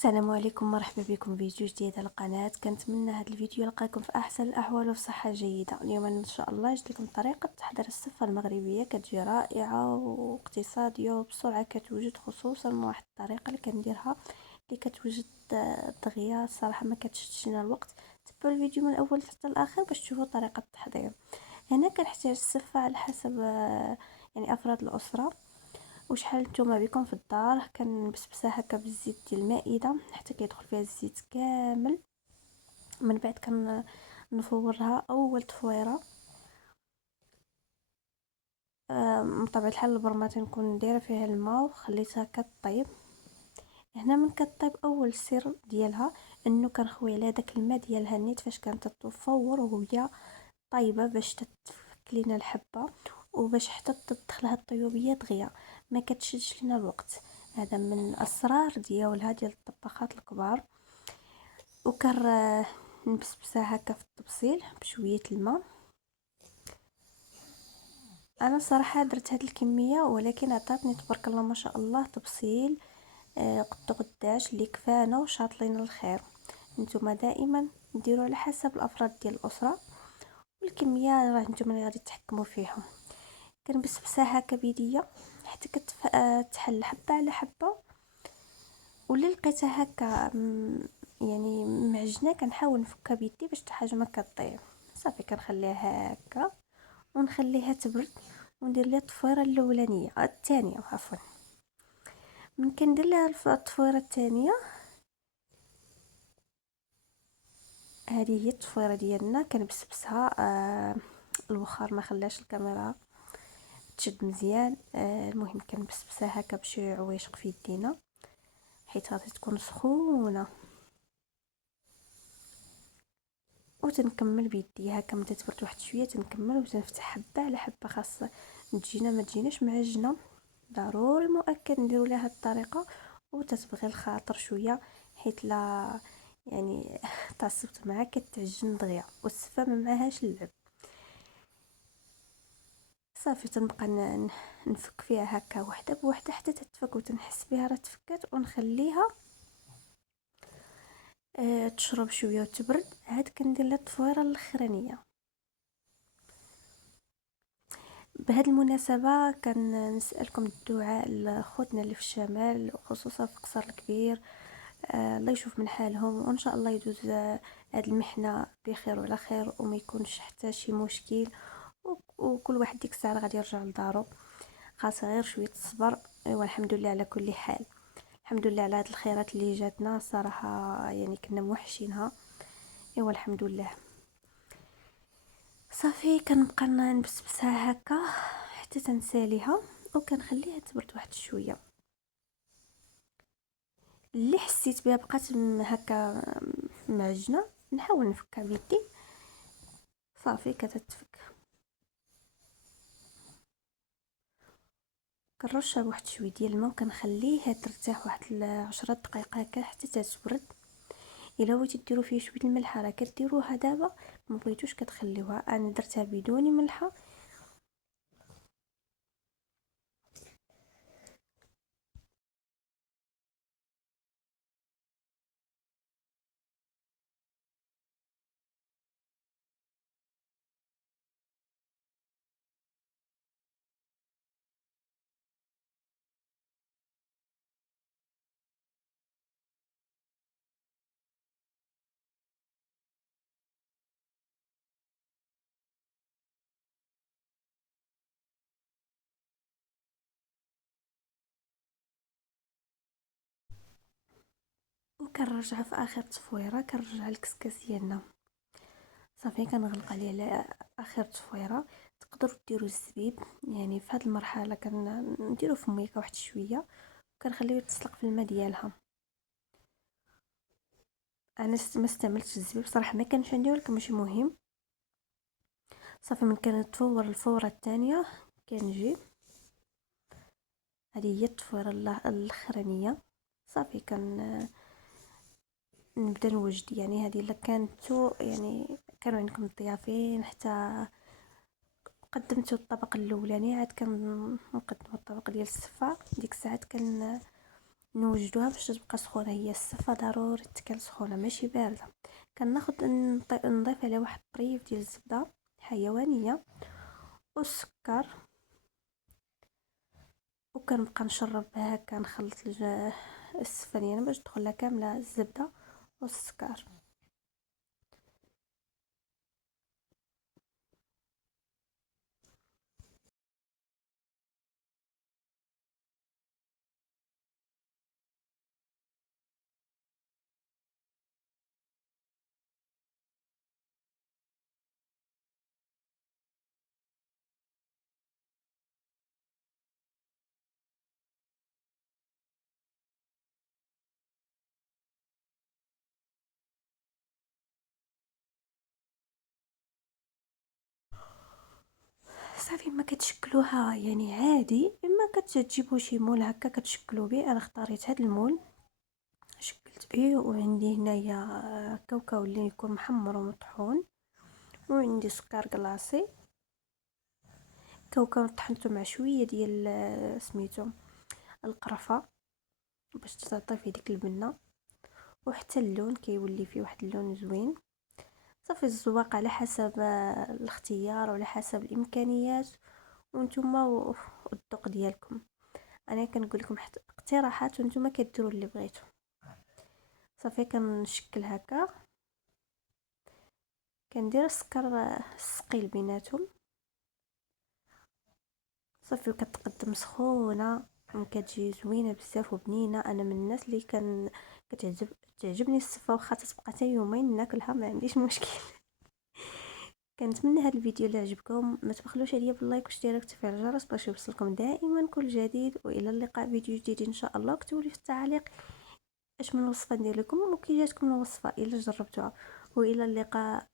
السلام عليكم، مرحبا بكم فيديو جديد على القناه. كنتمنى هذا الفيديو يلقاكم في احسن الاحوال وفي صحه جيده. اليوم ان شاء الله جبت لكم طريقه تحضير السفه المغربيه كتجي رائعه واقتصاديه وبسرعه كتوجد، خصوصا من واحد الطريقه اللي كنديرها اللي كتوجد دغيا. الصراحه ما كتشدش لنا الوقت. تبعوا الفيديو من الاول حتى الاخر باش تشوفوا طريقه التحضير. هنا كنحتاج السفه على حسب يعني افراد الاسره وشحال نتوما بكم في الدار. كنبسبسها هكا بالزيت ديال المائده حتى كيدخل فيها الزيت كامل. من بعد كنفورها اول تفويره. من طبيعه الحال البرمه تنكون دايره فيها الماء وخليتها كطيب. هنا من كطيب اول سر ديالها انه كنخوي على داك الماء ديالها نيت فاش كانت تفور وهي طايبه باش تتفك لينا الحبه وباش حتى تطبخ لها الطيوبيه دغيا ما كتشدش لنا الوقت. هذا من اسرار ديالها ديال الطباخات الكبار. نبسبسها هكا في الطبسيل بشويه الماء. انا صراحه درت هاد الكميه ولكن عطاتني تبارك الله ما شاء الله تبسيل قدو قداش اللي كفانا وشاطلين الخير. نتوما دائما ديروا على حسب الافراد ديال الاسره والكميه راه نتوما اللي غادي تحكموا فيهم. كنبسبسها هكا بيديا حتى تحل حبه على حبه. ولا لقيتها هكا يعني معجنه كنحاول نفكها بيدي باش حتى حاجه ما كطيب. صافي كنخليها هكا ونخليها تبرد وندير ليها الطفيره الاولانيه الثانيه عفوا. من كندير لها الطفيره الثانيه هذه هي الطفيره ديالنا كنبسبسها. البخار ما خلاش الكاميرا تشد مزيان. المهم كنبسبسها هكا بشي عويشق في يدينا حيت غادي تكون سخونه. وتنكمل بيدي هكا ملي تبرد واحد شويه تنكمل وتنفتح حبه على حبه. خاص تجينا ما تجيناش معجنه. ضروري مؤكد نديروا لها هذه الطريقه وتتبغي الخاطر شويه حيت لا يعني تعصبت معاك كتعجن دغيا والسفه ما معهاش اللعب. صافي تنبقى نفك فيها هكا وحده بوحده حتى تتفك وتنحس بها راه تفكات ونخليها تشرب شويه وتبرد. عاد كندير لها التفويره الاخرانيه. بهذه المناسبة كان نسألكم الدعاء لخوتنا اللي في الشمال وخصوصا في قصر الكبير. الله يشوف من حالهم وإن شاء الله يدوز هذه المحنة بخير وعلى خير وما يكونش حتى شي مشكل. وكل واحد ديك الساعة غادي يرجع لدارو. خاص غير شوية الصبر. والحمد لله على كل حال. الحمد لله على هاد الخيرات اللي جاتنا صراحة يعني كنا موحشينها. ايوا الحمد لله. صافي كنبقى نبسبسها هكا حتى تنساليها وكنخليها تبرد واحد شويه. اللي حسيت بها بقات هكا معجنه نحاول نفكها بيدي. صافي كتتفك. كنرشها بواحد شويه ديال الماء وكنخليها ترتاح واحد 10 دقائق هكا حتى تبرد. الا بغيتو ديروا فيه شويه الملح راه كديروها دابا، ما بغيتوش كتخليوها. انا درتها بدون ملحه. وكنرجع في اخر تصفويره كنرجع الكسكس ديالنا. صافي كنغلق عليه على اخر تصفيره. تقدروا ديروا الزبيب يعني في هذه المرحله كنديروا في ميكا واحد شويه وكنخليوه تسلق في الماء ديالها. انا ما استعملتش الزبيب صراحه، ما كانش عندي ولكن ماشي مهم. صافي من كانت تفور الفوره الثانيه كنجي هذه هي التفويره الاخرانيه. صافي نبدا نوجد يعني هذه الا كانتو يعني كانوا عندكم الضيافين حتى قدمتو الطبق الاولاني عاد كنقدموا الطبق ديال السفه. ديك الساعات نوجدوها باش تبقى سخونه. هي السفه ضروري تكال سخونه ماشي بارده. كناخد نضيف عليها واحد الطريف ديال الزبده حيوانيه والسكر، وكنبقى نشرب هكا، نخلط السفه ديالنا باش تدخلها كامله الزبده والسكر. صافي ما كتشكلوها يعني عادي، اما كتجيبوا شي مول هكا كتشكلوا به. انا اختاريت هذا المول شكلت به، وعندي هنايا كاوكاو اللي يكون محمر ومطحون، وعندي سكر كلاصي. كاوكاو طحنته مع شويه ديال سميتو القرفه باش تعطي فيه ديك البنه، وحتى اللون كيولي فيه واحد اللون زوين. صافي الزواق على حسب الاختيار وعلى حسب الامكانيات وانتم والذوق ديالكم. انا كنقول لكم اقتراحات وانتم كديروا اللي بغيتوا. صافي كنشكل هكا، كندير السكر الثقيل بيناتهم. صافي كتقدم سخونه كتجي زوينه بزاف وبنينه. انا من الناس اللي تعجبني السفه، واخا تبقى حتى يومين ناكلها ما عنديش مشكل. كنتمنى هذا الفيديو اللي عجبكم ما تبخلوش عليا باللايك واشتراك وتفعيل الجرس باش يوصلكم دائما كل جديد. والى اللقاء فيديو جديد ان شاء الله. اكتبوا لي في التعليق اش من وصفه ندير لكم وكي جاتكم الوصفه الا جربتوها. والى اللقاء.